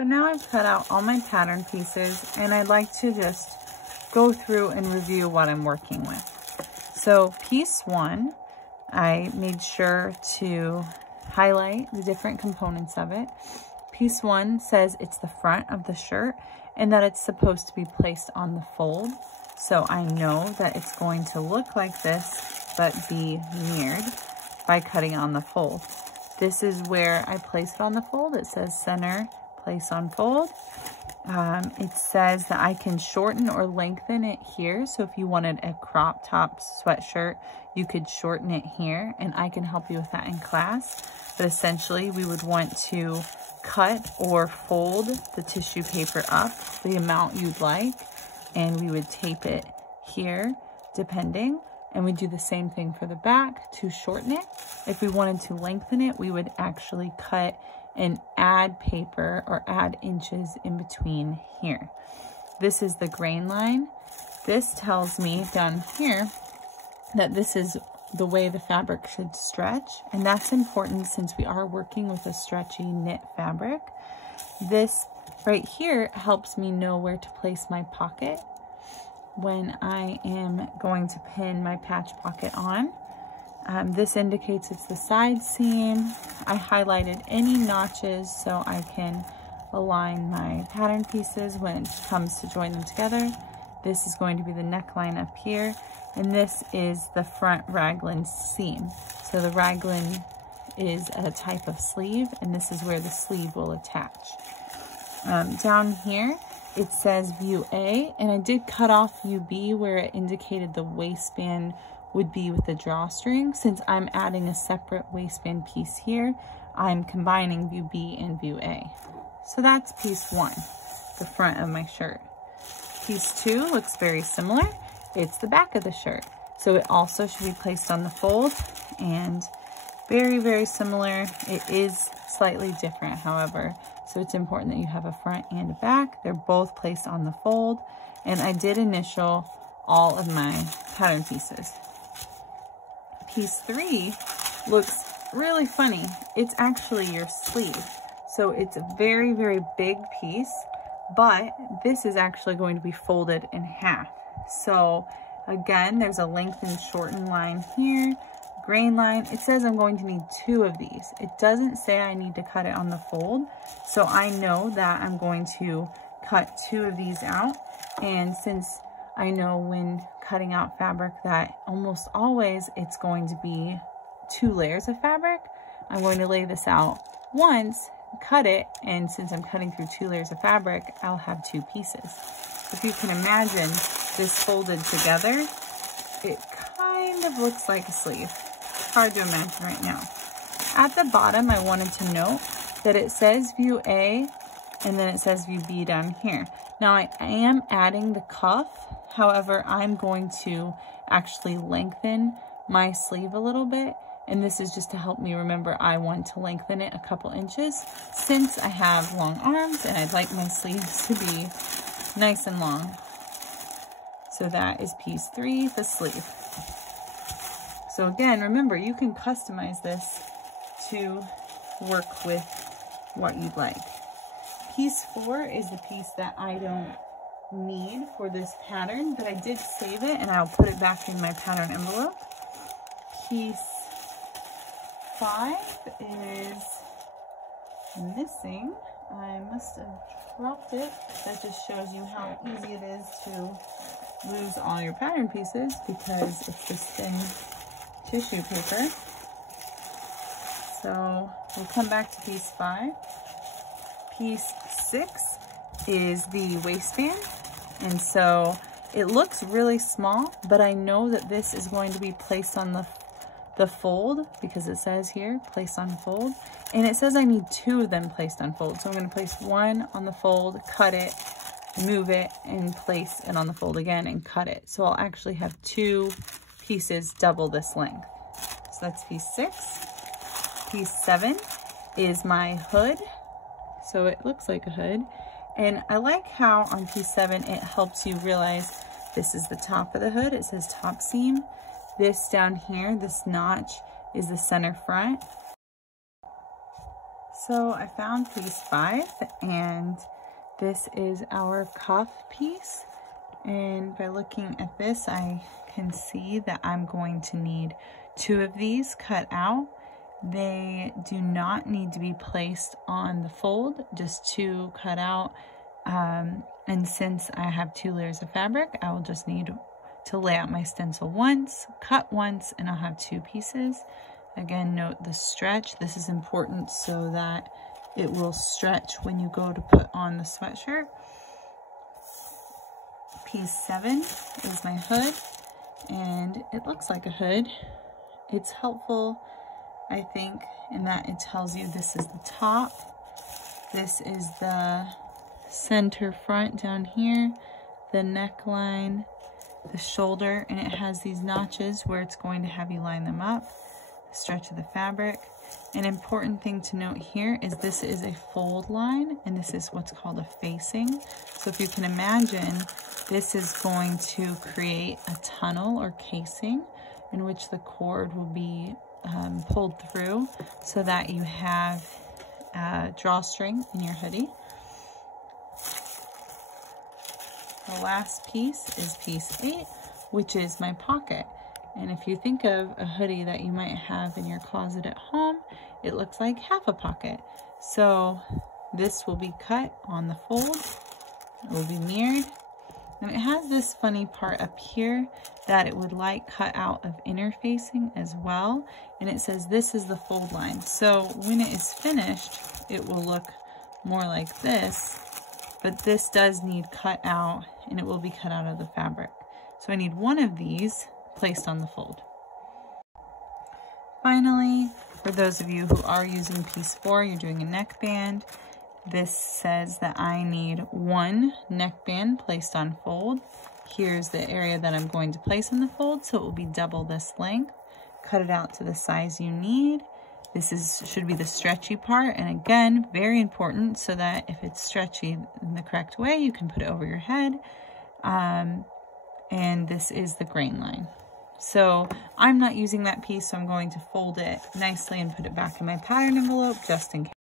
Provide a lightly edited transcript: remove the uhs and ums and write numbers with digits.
So now I've cut out all my pattern pieces, and I'd like to just go through and review what I'm working with. So piece 1, I made sure to highlight the different components of it. Piece 1 says it's the front of the shirt and that it's supposed to be placed on the fold. So I know that it's going to look like this, but be mirrored by cutting on the fold. This is where I place it on the fold. It says center, place on fold. It says that I can shorten or lengthen it here. So if you wanted a crop top sweatshirt, you could shorten it here, and I can help you with that in class. But essentially, we would want to cut or fold the tissue paper up the amount you'd like, and we would tape it here, depending. And we do the same thing for the back to shorten it. If we wanted to lengthen it, we would actually cut and add paper or add inches in between here. This is the grain line. This tells me down here that this is the way the fabric should stretch, and that's important since we are working with a stretchy knit fabric. This right here helps me know where to place my pocket when I am going to pin my patch pocket on. This indicates it's the side seam. I highlighted any notches so I can align my pattern pieces when it comes to join them together. This is going to be the neckline up here, and this is the front raglan seam. So the raglan is a type of sleeve, and this is where the sleeve will attach. Down here, it says view A, and I did cut off view B where it indicated the waistband would be with the drawstring. Since I'm adding a separate waistband piece here, I'm combining view B and view A. So that's piece 1, the front of my shirt. Piece 2 looks very similar. It's the back of the shirt. So it also should be placed on the fold, and very, very similar. It is slightly different, however. So it's important that you have a front and a back. They're both placed on the fold, and I did initial all of my pattern pieces. Piece 3 looks really funny. It's actually your sleeve. So it's a very, very big piece, but this is actually going to be folded in half. So again, there's a lengthen shorten line here, grain line. It says I'm going to need 2 of these. It doesn't say I need to cut it on the fold. So I know that I'm going to cut 2 of these out. And since I know when cutting out fabric that almost always it's going to be 2 layers of fabric, I'm going to lay this out once, cut it, and since I'm cutting through 2 layers of fabric, I'll have 2 pieces. If you can imagine this folded together, it kind of looks like a sleeve. It's hard to imagine right now. At the bottom, I wanted to note that it says view A, and then it says view B down here. Now I am adding the cuff. However, I'm going to actually lengthen my sleeve a little bit. And this is just to help me remember I want to lengthen it a couple inches since I have long arms and I'd like my sleeves to be nice and long. So that is piece 3, the sleeve. So again, remember, you can customize this to work with what you'd like. Piece 4 is the piece that I don't need for this pattern, but I did save it and I'll put it back in my pattern envelope. Piece 5 is missing. I must have dropped it. That just shows you how easy it is to lose all your pattern pieces because it's this thin tissue paper. So we'll come back to piece 5. Piece 6 is the waistband, and so it looks really small, but I know that this is going to be placed on the fold because it says here place on fold, and it says I need 2 of them placed on fold. So I'm going to place 1 on the fold, cut it, move it, and place it on the fold again and cut it. So I'll actually have 2 pieces double this length. So that's piece 6. Piece 7 is my hood. So it looks like a hood. And I like how on piece 7, it helps you realize this is the top of the hood. It says top seam. This down here, this notch, is the center front. So I found piece 5, and this is our cuff piece. And by looking at this, I can see that I'm going to need 2 of these cut out. They do not need to be placed on the fold, just 2 cut out. And since I have 2 layers of fabric, I will just need to lay out my stencil once, cut once, and I'll have 2 pieces. Again, note the stretch. This is important so that it will stretch when you go to put on the sweatshirt. Piece 7 is my hood, and it looks like a hood. It's helpful, I think, in that it tells you this is the top, this is the center front down here, the neckline, the shoulder, and it has these notches where it's going to have you line them up, the stretch of the fabric. An important thing to note here is this is a fold line, and this is what's called a facing. So if you can imagine, this is going to create a tunnel or casing in which the cord will be pulled through so that you have a drawstring in your hoodie. The last piece is piece 8, which is my pocket. And if you think of a hoodie that you might have in your closet at home, it looks like half a pocket. So this will be cut on the fold, it will be mirrored, and it has this funny part up here that it would like cut out of interfacing as well. And it says this is the fold line. So when it is finished, it will look more like this, but this does need cut out, and it will be cut out of the fabric. So I need 1 of these placed on the fold. Finally, for those of you who are using piece 4, you're doing a neckband. This says that I need 1 neckband placed on fold. Here's the area that I'm going to place in the fold, so it will be double this length. Cut it out to the size you need. This should be the stretchy part, and again, very important so that if it's stretchy in the correct way, you can put it over your head. And this is the grain line. So I'm not using that piece, so I'm going to fold it nicely and put it back in my pattern envelope just in case.